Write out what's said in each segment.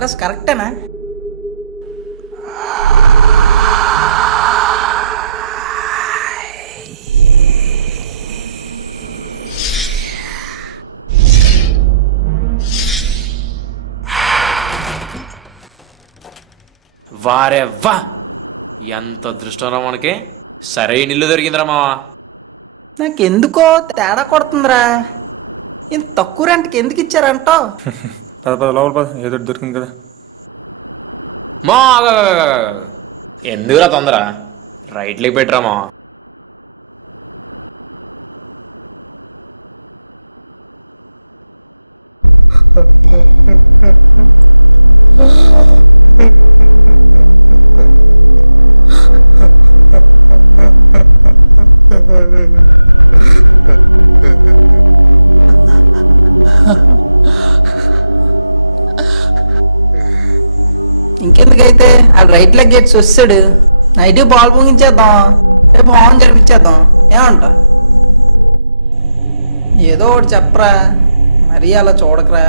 Address కరెక్టేనా? వారే వా, ఎంత అదృష్టంరా మనకి. సరైన ఇల్లు దొరికిందిరా మావా. నాకెందుకో తేడా కొడుతుందిరా. ఇంత తక్కువ రెంట్కి ఎందుకు ఇచ్చారంటావు? పద పద లోపల పద, ఏదో ఒకటి దొరికింది కదా. మా ఎందుకురా తొందర, రైట్లోకి పెట్టరా మావా. ఇంకెందుకైతే ఆ రైట్ లెగ్ గేట్స్ వస్తాడు, నైట్ బాల్ పొంగించేద్దాం, రేపు హోమ్ జరిపించేద్దాం. ఏమంటా? ఏదో ఒకటి చెప్పరా, మరీ అలా చూడకరా.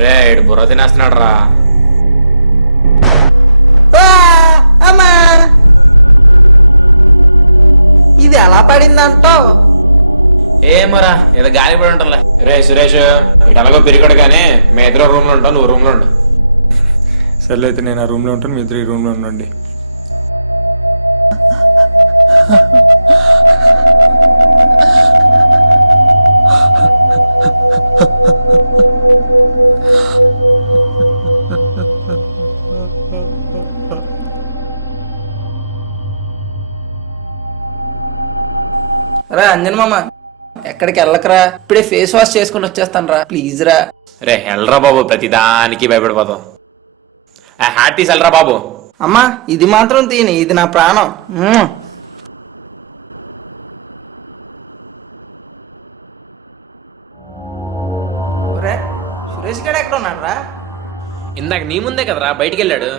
రే ఇడు బుర్ర తినేస్తున్నాడు రా. అమ్మా, ఇది ఎలా పడిందంటావు? ఏమరా ఏదో గాలి పడి ఉంటుందిలే. రే సురేష్, ఇటు అలాగో పెరిగాడు కానీ మీ ఇద్దరు రూమ్లో ఉంటావు, నువ్వు రూమ్లో ఉండు. సర్లే అయితే నేను ఆ రూమ్లో ఉంటాను, మీ ఇద్దరు ఈ రూమ్లో ఉండండి. రా అంజన్ మామ, ఎక్కడికి వెళ్ళకరా, ఇప్పుడే ఫేస్ వాష్ చేసుకుని వచ్చేస్తాను రా, ప్లీజ్ రా. రే వెళ్ళరా బాబు, ప్రతిదానికి భయపడిపోతావు. ఆ హ్యాట్ తీసి వెళ్ళరా బాబు. అమ్మా ఇది మాత్రం తిని, ఇది నా ప్రాణం. ఒరే, సురేష్ గడ ఎక్కడ ఉన్నాడు రా? ఇందాక నీ ముందే కదరా బయటికి వెళ్ళాడు.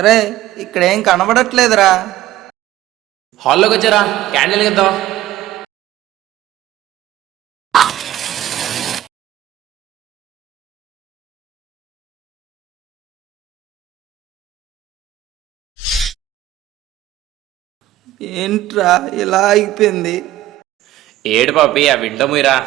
అరే ఇక్కడేం కనబడట్లేదురా. హాల్లోకి వచ్చారా, క్యాండిల్ ఇద్దాం. ఏంట్రా ఇలా అయిపోయింది? ఏడు పాపి, ఆ విండో మీరా.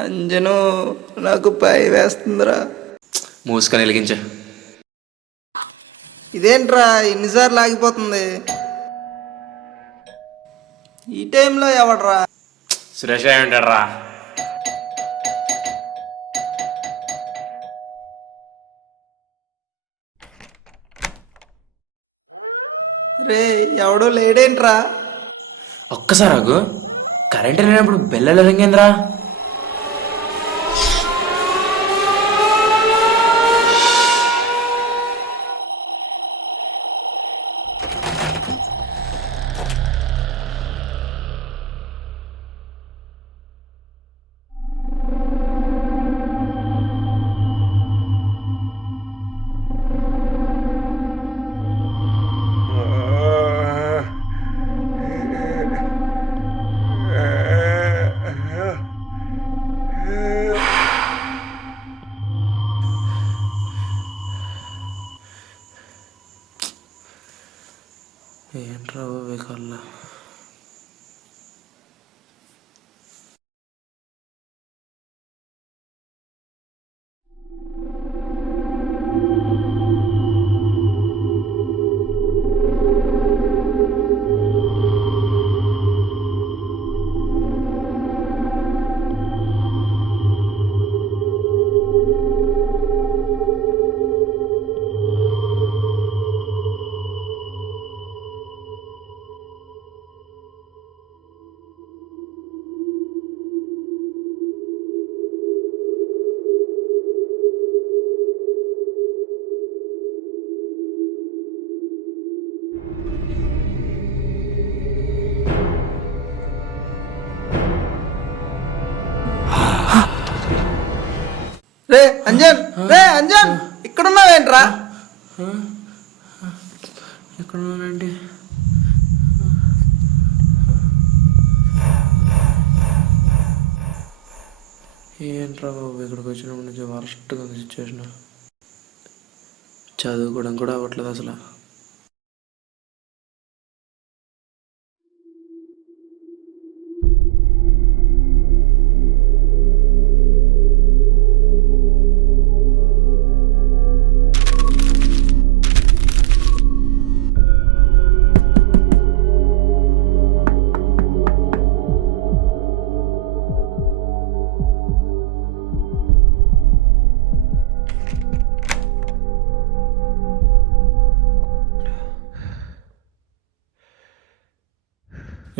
అంజను, నాకు పై వేస్తుందిరా. మూసుకొని వెలిగించా. ఇదేంట్రా ఎన్నిసార్లు ఆగిపోతుంది? ఈ టైంలో ఎవడరా? సురేష్ అయి ఉంటాడు రా. రే ఎవడో లేడేంట్రా? ఒక్కసారి ఆగు, కరెంట్ లేనప్పుడు బెల్లలు రింగేంద్రా. ఏంట్రా కల్లా. రే అంజన్, రే అంజన్, ఇక్కడున్నావేంట్రా? ఎక్కడ ఉన్నానండి? ఏంట్రా బాబు, ఇక్కడికి వచ్చినప్పటి నుంచి వరస్ట్గా ఉంది సిచ్యువేషన్. చదువుకోవడం కూడా అవ్వట్లేదు అసలు.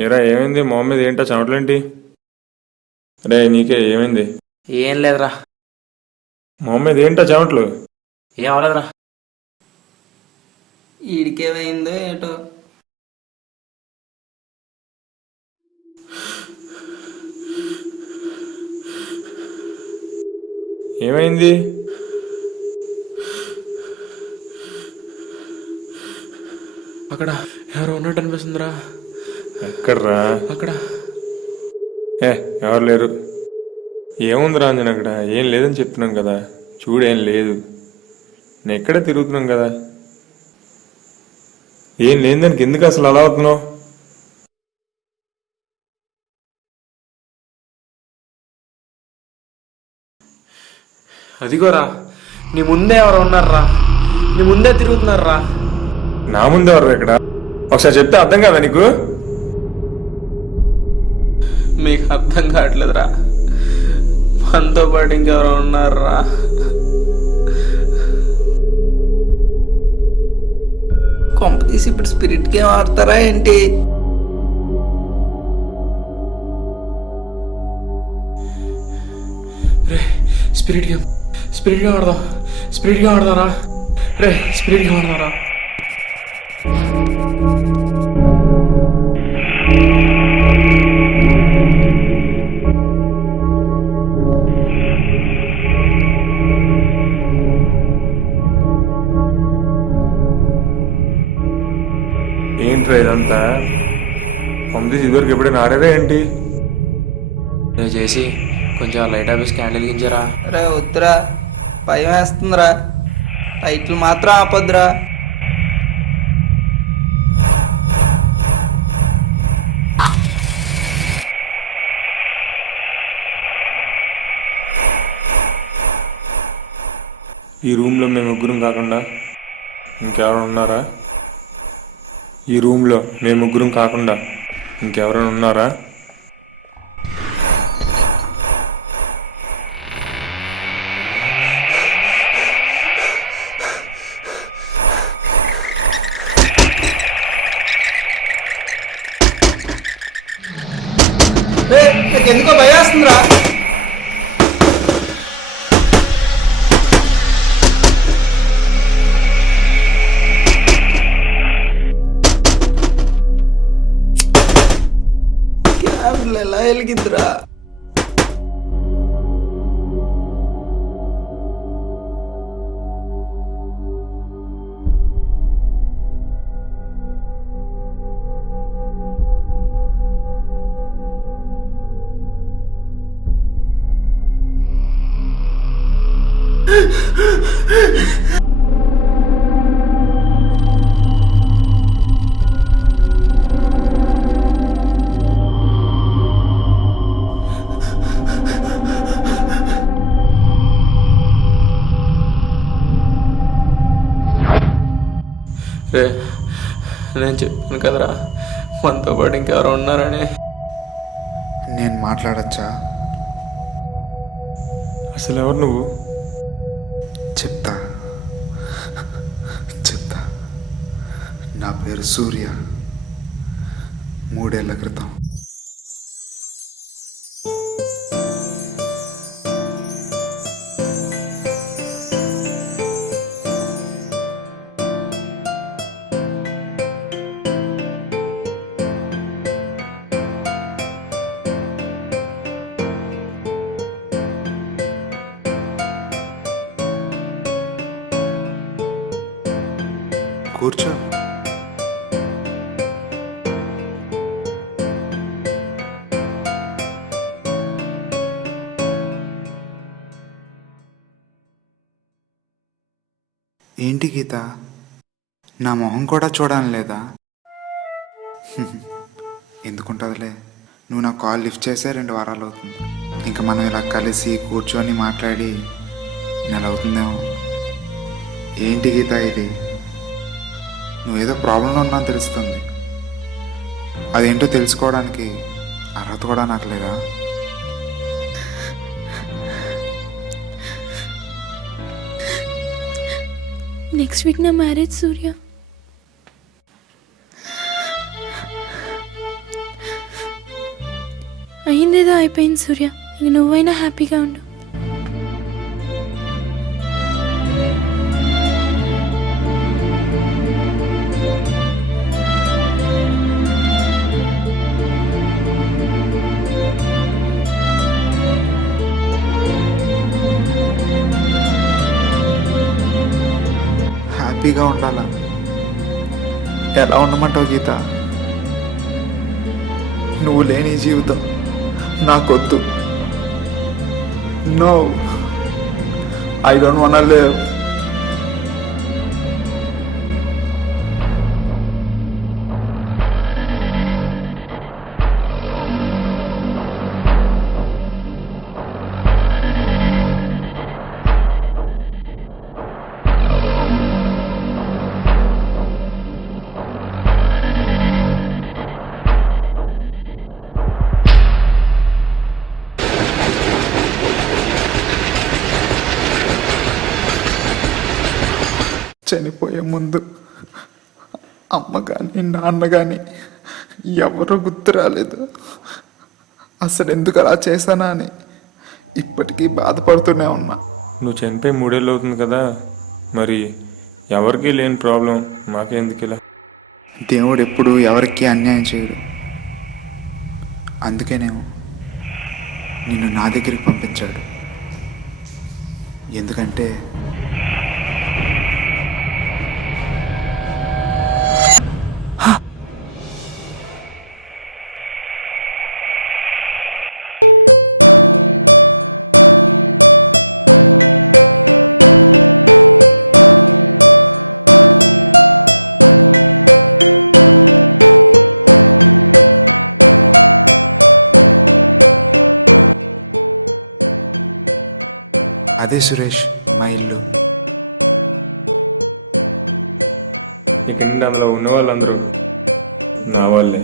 ఏరా ఏమైంది? మొహం మీద ఏంటో చెమటలేంటి? రే నీకే ఏమైంది? ఏం లేదురా. మొహం మీద ఏంటో చెమటలు? ఏం అవ్వలేదురా. ఈడికేమైందో ఏటో. ఏమైంది? అక్కడ ఎవరో ఉన్నట్టు అనిపిస్తుందిరా. ఎక్కడ్రా? అక్కడ ఎవరు లేరు. ఏముంది రాంజన్ అక్కడ? ఏం లేదని చెప్తున్నాం కదా, చూడేం లేదు. నేను ఎక్కడే తిరుగుతున్నాం కదా. ఏం లేని దానికి ఎందుకు అసలు అలా అవుతున్నావు? అదిగోరా, నీ ముందే ఎవరు ఉన్నారా? నీ ముందే తిరుగుతున్నారా. నా ముందు ఎవరు ఇక్కడ? ఒకసారి చెప్తే అర్థం కాదా నీకు? మీకు అర్థం కావట్లేదురా. మనతో పాటు ఇంకెవరు ఉన్నారా? కొంప తీసి ఇప్పుడు స్పిరిట్ గేమ్ ఆడతారా ఏంటి? రే స్పిరిట్ గేమ్ ఆడదాం. స్పిరిట్ గేమ్ ఆడదారా? రే స్పిరిట్ గేమ్ ఆడదారా? ఏంట్రా ఇదంతా? పంపిసి ఇదివరకు ఎప్పుడైనా ఆడారా ఏంటి? నేను చేసి కొంచెం లైట్ ఆఫీస్ క్యాండిల్ గించారా. రే వద్దురా, భయం వేస్తుందిరా. టైటిల్ మాత్రం ఆపొద్దురా. ఈ రూమ్లో మేము ముగ్గురం కాకుండా ఇంకెవరైనా ఉన్నారా? ఈ రూమ్లో మేము ముగ్గురం కాకుండా ఇంకెవరైనా ఉన్నారా? రే నాకెందుకో భయం వేస్తుందిరా. క్యాబ్లు ఎలా వెలిగిద్దిరా? రే నేను చెప్పాను కదరా, మనతో పాటు ఇంకెవరు ఉన్నారని. నేను మాట్లాడచ్చా? అసలు ఎవరు నువ్వు? చెప్తా. నా పేరు సూర్య. 3 ఏళ్ల క్రితం కూర్చో. ఏంటి గీత, నా మొహం కూడా చూడాలని లేదా? ఎందుకుంటుందిలే, నువ్వు నా కాల్ లిఫ్ట్ చేసే 2 వారాలు అవుతుంది. ఇంకా మనం ఇలా కలిసి కూర్చొని మాట్లాడి నెల అవుతుందేమో. ఏంటి గీత ఇది? నువ్వేదో ప్రాబ్లంలో ఉన్నా తెలుస్తుంది. అదేంటో తెలుసుకోవడానికి అర్హత కూడా నాకు లేదా? నెక్స్ట్ వీక్ నా మ్యారేజ్ సూర్య. అయిందేదో అయిపోయింది సూర్య, ఇంక నువ్వైనా హ్యాపీగా ఉండు. హ్యాపీగా ఉండాలా? ఎలా ఉండమంటావు గీత? నువ్వు లేని ఈ జీవితం నాకొద్దు. No, I don't want to live. చనిపోయే ముందు అమ్మ కానీ నాన్న కానీ ఎవరో గుర్తు రాలేదు. అసలు ఎందుకు అలా చేశానా అని ఇప్పటికీ బాధపడుతూనే ఉన్నా. నువ్వు చనిపోయి 3 ఏళ్ళు అవుతుంది కదా, మరి ఎవరికీ లేని ప్రాబ్లం మాకెందుకు ఇలా? దేవుడు ఎప్పుడు ఎవరికి అన్యాయం చేయడు. అందుకేనేమో నిన్ను నా దగ్గరికి పంపించాడు. ఎందుకంటే అదే సురేష్ మా ఇల్లు. ఇక నుండి అందులో ఉన్న వాళ్ళందరూ నా వాళ్ళే.